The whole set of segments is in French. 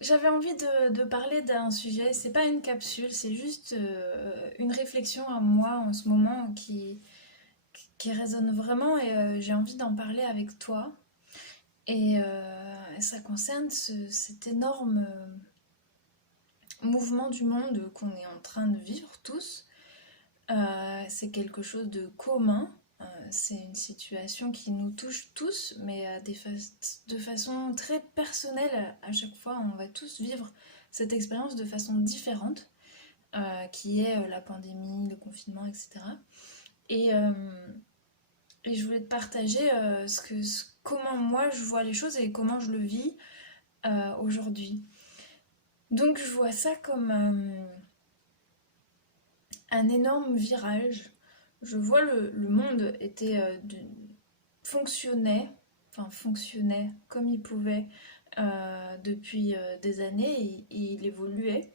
J'avais envie de parler d'un sujet, c'est pas une capsule, c'est juste une réflexion à moi en ce moment qui résonne vraiment et j'ai envie d'en parler avec toi. Et ça concerne cet énorme mouvement du monde qu'on est en train de vivre tous. C'est quelque chose de commun, c'est une situation qui nous touche tous, mais de façon très personnelle à chaque fois. On va tous vivre cette expérience de façon différente, qui est la pandémie, le confinement, etc. Et, euh, et je voulais te partager comment moi je vois les choses et comment je le vis aujourd'hui. Donc je vois ça comme un énorme virage. Je vois le monde fonctionnait, fonctionnait comme il pouvait depuis des années et il évoluait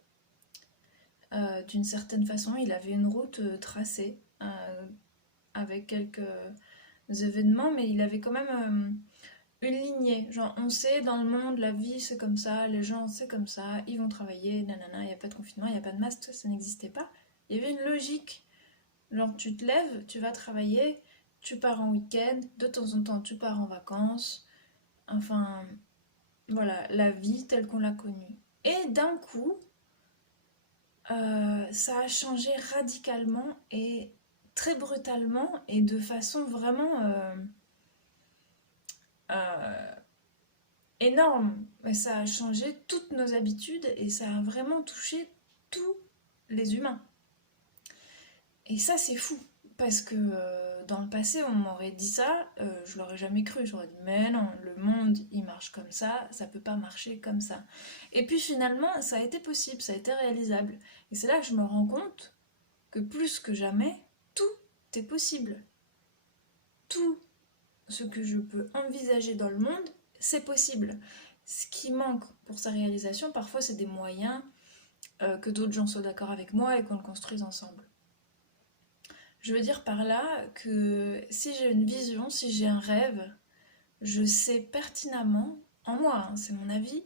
d'une certaine façon. Il avait une route tracée avec quelques événements, mais il avait quand même une lignée. Genre, on sait dans le monde, la vie c'est comme ça, les gens c'est comme ça, ils vont travailler, nanana, il n'y a pas de confinement, il n'y a pas de masque, ça n'existait pas. Il y avait une logique. Genre, tu te lèves, tu vas travailler, tu pars en week-end, de temps en temps, tu pars en vacances. Enfin, voilà, la vie telle qu'on l'a connue. Et d'un coup, ça a changé radicalement et très brutalement et de façon vraiment euh, énorme. Et ça a changé toutes nos habitudes et ça a vraiment touché tous les humains. Et ça, c'est fou. Parce que dans le passé, on m'aurait dit ça, je l'aurais jamais cru. J'aurais dit, mais non, le monde, il marche comme ça peut pas marcher comme ça. Et puis finalement, ça a été possible, ça a été réalisable. Et c'est là que je me rends compte que plus que jamais, tout est possible. Tout ce que je peux envisager dans le monde, c'est possible. Ce qui manque pour sa réalisation, parfois, c'est des moyens, que d'autres gens soient d'accord avec moi et qu'on le construise ensemble. Je veux dire par là que si j'ai une vision, si j'ai un rêve, je sais pertinemment, en moi, hein, c'est mon avis,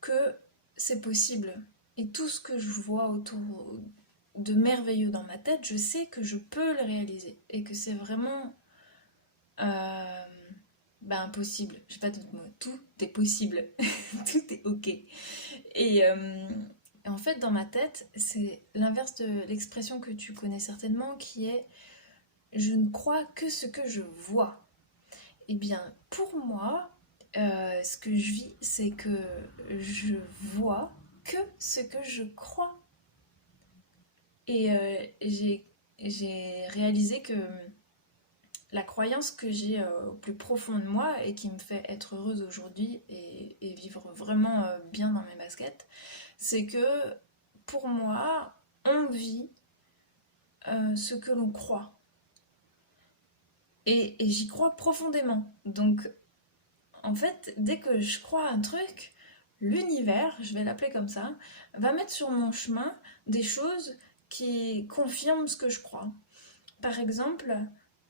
que c'est possible. Et tout ce que je vois autour de merveilleux dans ma tête, je sais que je peux le réaliser. Et que c'est vraiment euh, impossible. Je sais pas d'autres mots. Tout est possible. Tout est ok. Et en fait, dans ma tête, c'est l'inverse de l'expression que tu connais certainement, qui est je ne crois que ce que je vois. Eh bien, pour moi, ce que je vis, c'est que je vois que ce que je crois. Et j'ai réalisé que la croyance que j'ai au plus profond de moi et qui me fait être heureuse aujourd'hui et vivre vraiment bien dans mes baskets, c'est que pour moi, on vit ce que l'on croit. Et j'y crois profondément. Donc en fait, dès que je crois à un truc, l'univers, je vais l'appeler comme ça, va mettre sur mon chemin des choses qui confirment ce que je crois. Par exemple,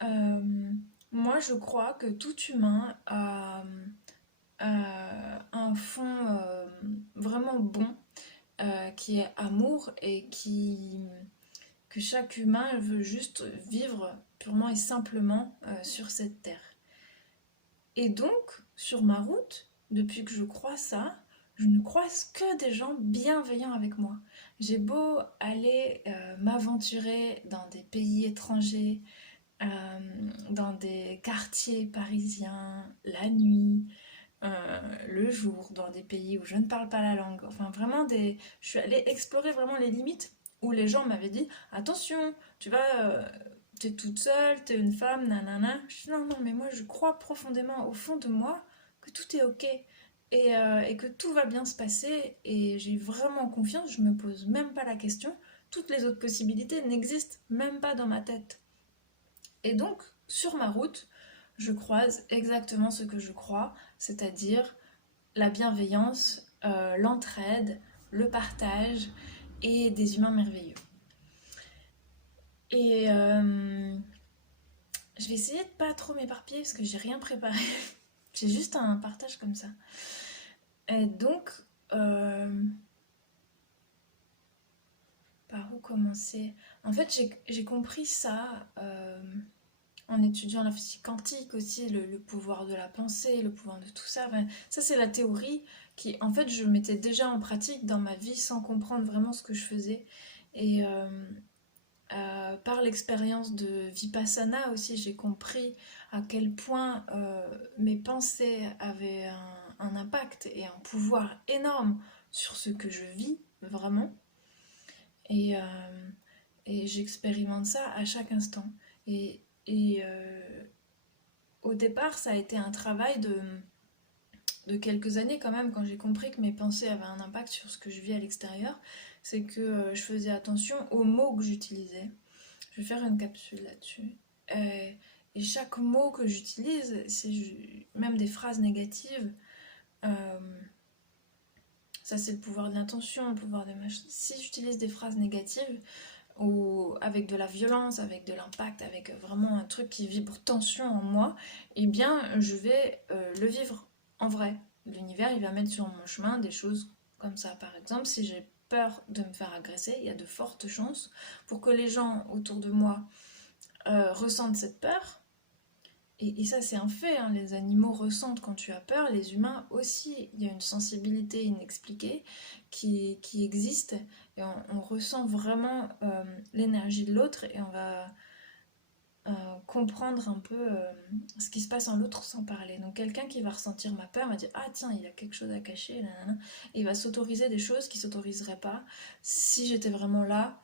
euh, moi je crois que tout humain a un fond vraiment bon, qui est amour et que chaque humain veut juste vivre purement et simplement sur cette terre. Et donc, sur ma route, depuis que je crois ça, je ne croise que des gens bienveillants avec moi. J'ai beau aller m'aventurer dans des pays étrangers, dans des quartiers parisiens, la nuit, le jour, dans des pays où je ne parle pas la langue. Enfin, vraiment, je suis allée explorer vraiment les limites où les gens m'avaient dit attention, tu vas, t'es toute seule, t'es une femme, nanana. Je dis non, non, mais moi je crois profondément au fond de moi que tout est ok et que tout va bien se passer et j'ai vraiment confiance, je me pose même pas la question. Toutes les autres possibilités n'existent même pas dans ma tête. Et donc, sur ma route, je croise exactement ce que je crois, c'est-à-dire la bienveillance, l'entraide, le partage et des humains merveilleux. Et je vais essayer de pas trop m'éparpiller parce que j'ai rien préparé. J'ai juste un partage comme ça. Et donc, euh, par où commencer? En fait, j'ai compris ça en étudiant la physique quantique aussi, le pouvoir de la pensée, le pouvoir de tout ça. Enfin, ça, c'est la théorie qui, en fait, je mettais déjà en pratique dans ma vie sans comprendre vraiment ce que je faisais. Et par l'expérience de Vipassana aussi, j'ai compris à quel point mes pensées avaient un impact et un pouvoir énorme sur ce que je vis, vraiment. Et, et j'expérimente ça à chaque instant. Et au départ, ça a été un travail de quelques années quand même, quand j'ai compris que mes pensées avaient un impact sur ce que je vis à l'extérieur. C'est que je faisais attention aux mots que j'utilisais. Je vais faire une capsule là-dessus. Et chaque mot que j'utilise, même des phrases négatives, euh, ça c'est le pouvoir de l'intention, le pouvoir des machins. Si j'utilise des phrases négatives, ou avec de la violence, avec de l'impact, avec vraiment un truc qui vibre tension en moi, eh bien je vais le vivre en vrai. L'univers, il va mettre sur mon chemin des choses comme ça. Par exemple, si j'ai peur de me faire agresser, il y a de fortes chances pour que les gens autour de moi ressentent cette peur. Et ça, c'est un fait, hein, les animaux ressentent quand tu as peur, les humains aussi. Il y a une sensibilité inexpliquée qui existe et on ressent vraiment l'énergie de l'autre et on va comprendre un peu ce qui se passe en l'autre sans parler. Donc quelqu'un qui va ressentir ma peur va dire ah tiens, il a quelque chose à cacher, nanana, et il va s'autoriser des choses qu'il ne s'autoriserait pas si j'étais vraiment là,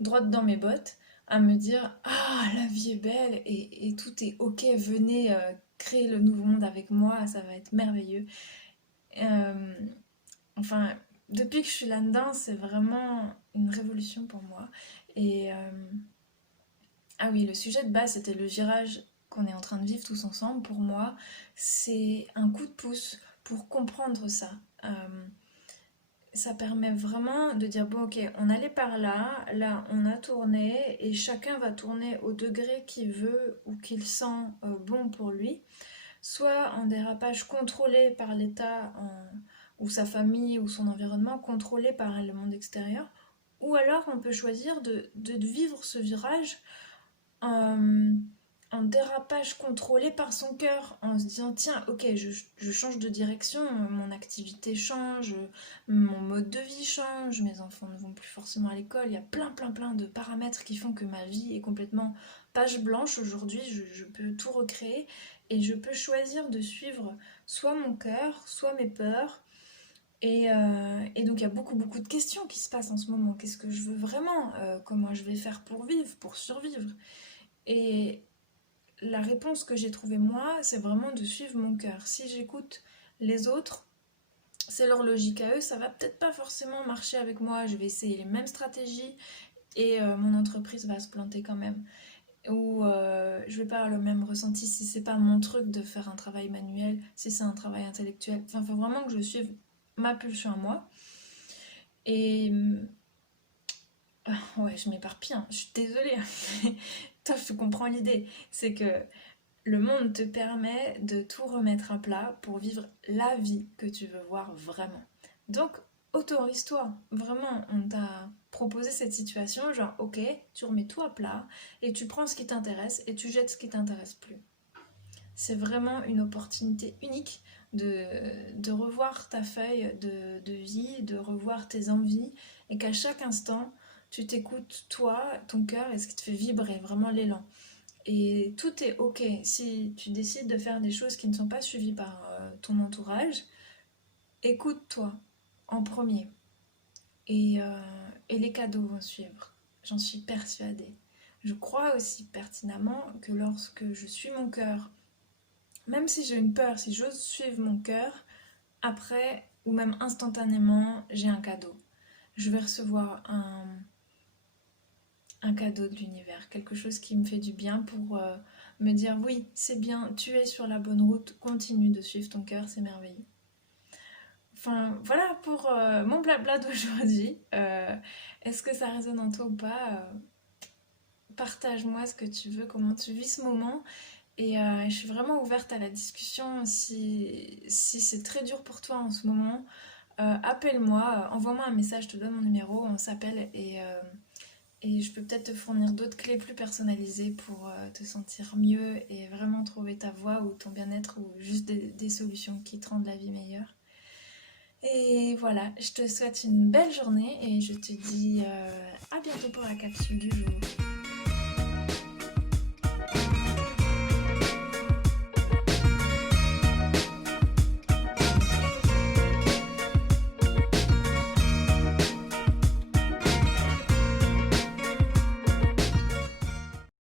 droite dans mes bottes, à me dire ah la vie est belle et tout est ok, venez créer le nouveau monde avec moi, ça va être merveilleux. Euh, enfin, depuis que je suis là-dedans, c'est vraiment une révolution pour moi. Et ah oui, le sujet de base, c'était le virage qu'on est en train de vivre tous ensemble. Pour moi, c'est un coup de pouce pour comprendre ça. Ça permet vraiment de dire, bon ok, on allait par là, là on a tourné, et chacun va tourner au degré qu'il veut ou qu'il sent bon pour lui, soit en dérapage contrôlé par l'État ou sa famille ou son environnement, contrôlé par le monde extérieur, ou alors on peut choisir de vivre ce virage un, un dérapage contrôlé par son cœur, en se disant tiens, ok, je change de direction, mon activité change, mon mode de vie change, mes enfants ne vont plus forcément à l'école, il y a plein de paramètres qui font que ma vie est complètement page blanche aujourd'hui, je peux tout recréer et je peux choisir de suivre soit mon cœur, soit mes peurs. Et donc il y a beaucoup de questions qui se passent en ce moment. Qu'est-ce que je veux vraiment? Comment je vais faire pour vivre, pour survivre? Et la réponse que j'ai trouvée moi, c'est vraiment de suivre mon cœur. Si j'écoute les autres, c'est leur logique à eux, ça va peut-être pas forcément marcher avec moi. Je vais essayer les mêmes stratégies et mon entreprise va se planter quand même. Ou je vais pas avoir le même ressenti si c'est pas mon truc de faire un travail manuel, si c'est un travail intellectuel. Enfin, il faut vraiment que je suive ma pulsion à moi. Et ouais, je m'éparpille, hein. Je suis désolée. Toi, je comprends l'idée. C'est que le monde te permet de tout remettre à plat pour vivre la vie que tu veux voir vraiment. Donc, autorise-toi. Vraiment, on t'a proposé cette situation, genre, ok, tu remets tout à plat et tu prends ce qui t'intéresse et tu jettes ce qui t'intéresse plus. C'est vraiment une opportunité unique de revoir ta feuille de vie, de revoir tes envies et qu'à chaque instant, tu t'écoutes toi, ton cœur et ce qui te fait vibrer, vraiment l'élan. Et tout est ok si tu décides de faire des choses qui ne sont pas suivies par ton entourage. Écoute-toi en premier et les cadeaux vont suivre. J'en suis persuadée. Je crois aussi pertinemment que lorsque je suis mon cœur, même si j'ai une peur, si j'ose suivre mon cœur, après ou même instantanément, j'ai un cadeau. Je vais recevoir un cadeau de l'univers, quelque chose qui me fait du bien pour me dire oui, c'est bien, tu es sur la bonne route, continue de suivre ton cœur, c'est merveilleux. Enfin, voilà pour mon blabla d'aujourd'hui. Est-ce que ça résonne en toi ou pas? Partage-moi ce que tu veux, comment tu vis ce moment. Et je suis vraiment ouverte à la discussion si c'est très dur pour toi en ce moment. appelle-moi, envoie-moi un message, je te donne mon numéro, on s'appelle et je peux peut-être te fournir d'autres clés plus personnalisées pour te sentir mieux et vraiment trouver ta voie ou ton bien-être ou juste des solutions qui te rendent la vie meilleure. Et voilà, je te souhaite une belle journée et je te dis à bientôt pour la capsule du jour.